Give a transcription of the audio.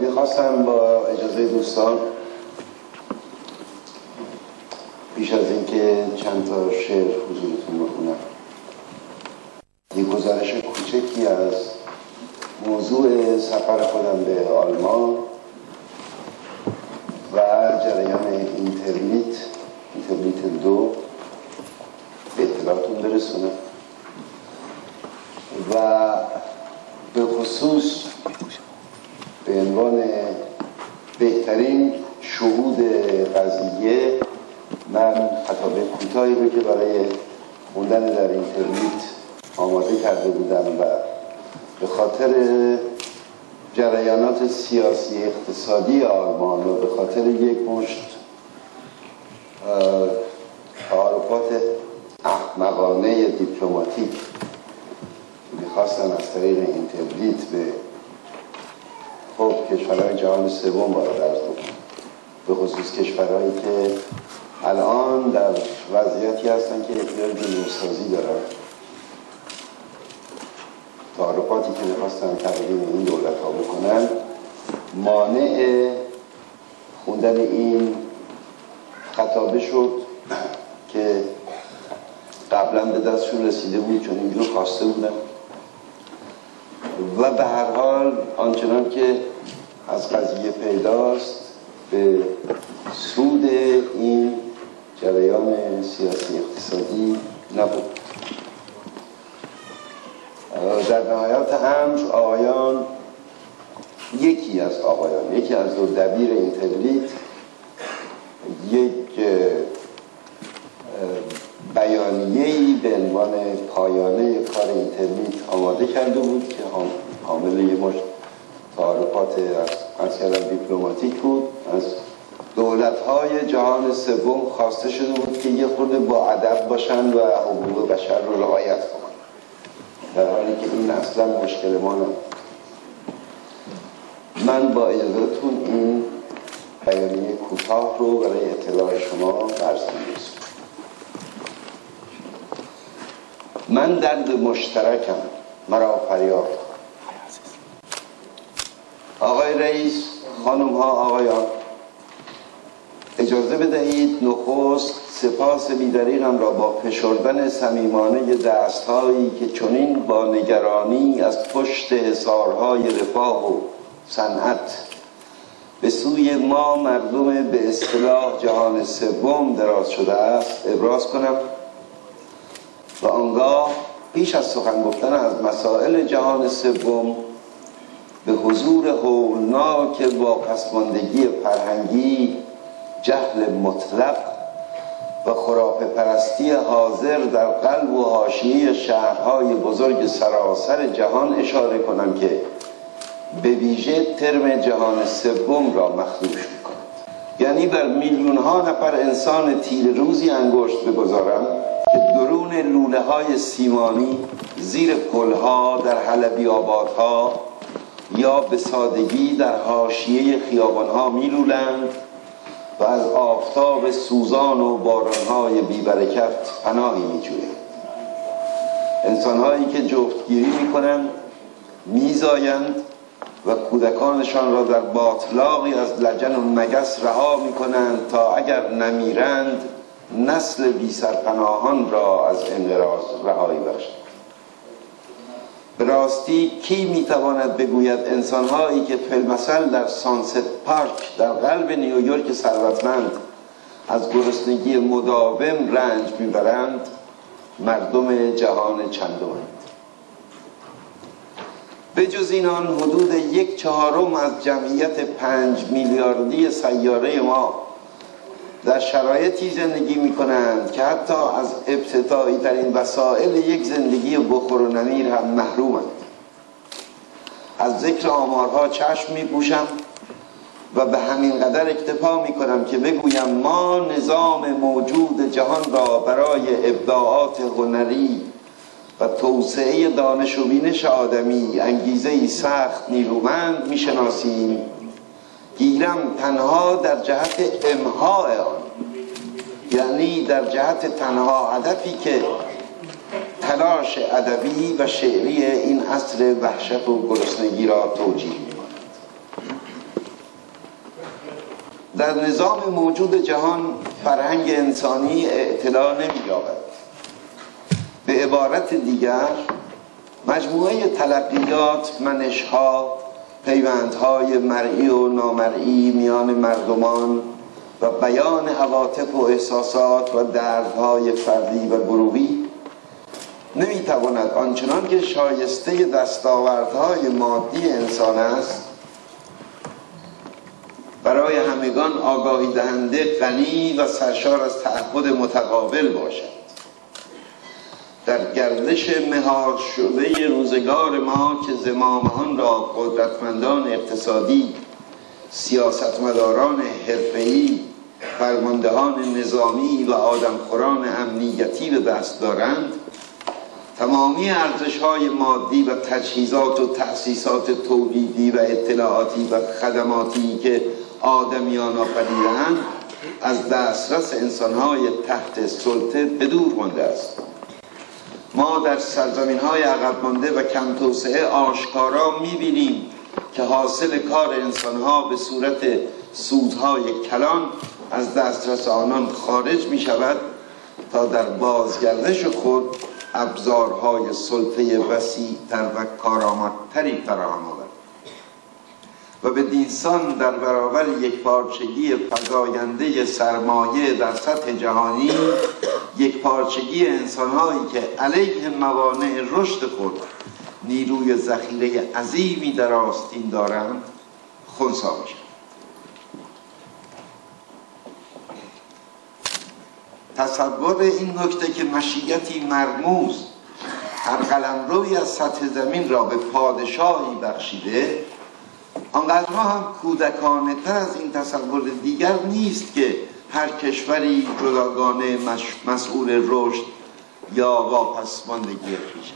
میخواستم با اجازه دوستان پیش از اینکه چند تا شعر حضورتون بخونم یک گزارش کوچکی از موضوع سفر خودم به آلمان و جریان اینترنت 2 به اطلاعاتون برسونم و به خصوص به عنوان بهترین شهود قضیه من خطابه کوتاهی رو که برای خوندن در اینترنت آماده کرده بودم و به خاطر جریانات سیاسی اقتصادی آلمان و به خاطر یک مشت تعارفات احمقانه دیپلماتیک میخواستن از طریق اینترنت به کشورهای جهان سوم وارد عرض بکنن، به خصوص کشورهایی که الان در وضعیتی هستن که احتیاج به نوسازی دارن. تعارفاتی که میخواستن تقدیم این دولت ها بکنن مانع خوندن این خطابه شد که قبلا به دستشون رسیده بود چون اینجور خواسته بودن و به هر حال آنچنان که از قضیه پیداست به سود این جریان سیاسی اقتصادی نبود. در نهایت امر آقایان یکی از دو دبیر اینترنت یک بیانیه‌ای به عنوان پایانه کار اینترنت آماده کرده بود که حامل یه مشت تعارفات از دیپلماتیک بود. از دولت‌های جهان سوم خواسته شده بود که یه خورده با ادب باشن و حقوق بشر رو رعایت کنن، در حالی که این اصلا مشکل ما نبود. من با اجازهتون این بیانیه کوتاه رو برای اطلاع شما عرض می‌کنم. من درد مشترکم، مرا فریاد. آقای رئیس، خانم ها، آقایان، اجازه بدهید نخست سپاس بی‌دریغم را با فشردن صمیمانه دست‌هایی که چنین با نگرانی از پشت حصارهای رفاه و صنعت به سوی ما مردم به اصطلاح جهان سوم دراز شده است ابراز کنم و آنگاه پیش از سخن گفتن از مسائل جهان سوم به حضور هولناک با پسماندگی فرهنگی، جهل مطلق و خرافه پرستی حاضر در قلب و حاشیه شهرهای بزرگ سراسر جهان اشاره کنم که به ویژه ترم جهان سوم را مخدوش می‌کند. یعنی بر میلیون‌ها نفر انسان تیر روزی انگشت بگذارم که درون لوله های سیمانی زیر پلها در حلبی آبادها یا به سادگی در حاشیه خیابانها میلولند و از آفتاب سوزان و بارانهای بیبرکت پناهی میجویند. انسانهایی که جفتگیری میکنند، میزایند و کودکانشان را در باطلاقی از لجن و مگس رها میکنند تا اگر نمیرند نسل بی سرپناهان را از انقراض رهایی بخشند. به راستی کی میتواند بگوید انسانهایی که فی‌المثل در سانست پارک در قلب نیویورک ثروتمند از گرسنگی مداوم رنج میبرند مردم جهان چندمند؟ به جز اینان حدود 1/4 از جمعیت 5 میلیاردی سیاره ما در شرایطی زندگی می کنند که حتی از ابتدایی ترین وسایل یک زندگی بخور و نمیر هم محرومند. از ذکر آمارها چشم می پوشم و به همین قدر اکتفا می کنم که بگویم ما نظام موجود جهان را برای ابداعات هنری و توسعه دانش و بینش آدمی انگیزه‌ای سخت نیرومند می شناسیم، گیرم تنها در جهت امحاء آن، یعنی در جهت تنها هدفی که تلاش ادبی و شعری این عصر وحشت و گرسنگی را توجیه می‌کند. در نظام موجود جهان فرهنگ انسانی اعتلا نمی‌یابد. به عبارت دیگر مجموعه تلقیات، منش‌ها، پیوندهای مرئی و نامرئی میان مردمان و بیان عواطف و احساسات و دردهای فردی و گروهی نمیتواند آنچنان که شایسته دستاوردهای مادی انسان است برای همگان آگاهی دهنده، غنی و سرشار از تعهد متقابل باشد. در گردش مهار شده روزگار ما که زمام آن را قدرتمندان اقتصادی، سیاستمداران حرفه‌ای، فرماندهان نظامی و آدمخوران امنیتی به دست دارند، تمامی ارزش‌های مادی و تجهیزات و تأسیسات تولیدی و اطلاعاتی و خدماتی که آدمیان آفریده‌اند از دسترس انسان‌های تحت سلطه به دور مانده است. ما در سرزمین‌های عقب مانده و کم توسعه آشکارا می‌بینیم که حاصل کار انسان‌ها به صورت سودهای کلان از دسترس آنان خارج می‌شود تا در بازگردش خود ابزارهای سلطه وسیع‌تر و کارآمدتری فراهم آورد و به دینسان در برابر یکپارچگی فزاینده سرمایه در سطح جهانی، یکپارچگی انسان‌هایی که علیه موانع رشد خود نیروی ذخیره عظیمی در آستین دارند خنثی می‌شود. تصور این نکته که مشیتی مرموز هر قلمروی از سطح زمین را به پادشاهی بخشیده آنقدرها هم کودکانه تر از این تصور دیگر نیست که هر کشوری جداگانه مسئول رشد یا واپسماندگی خویش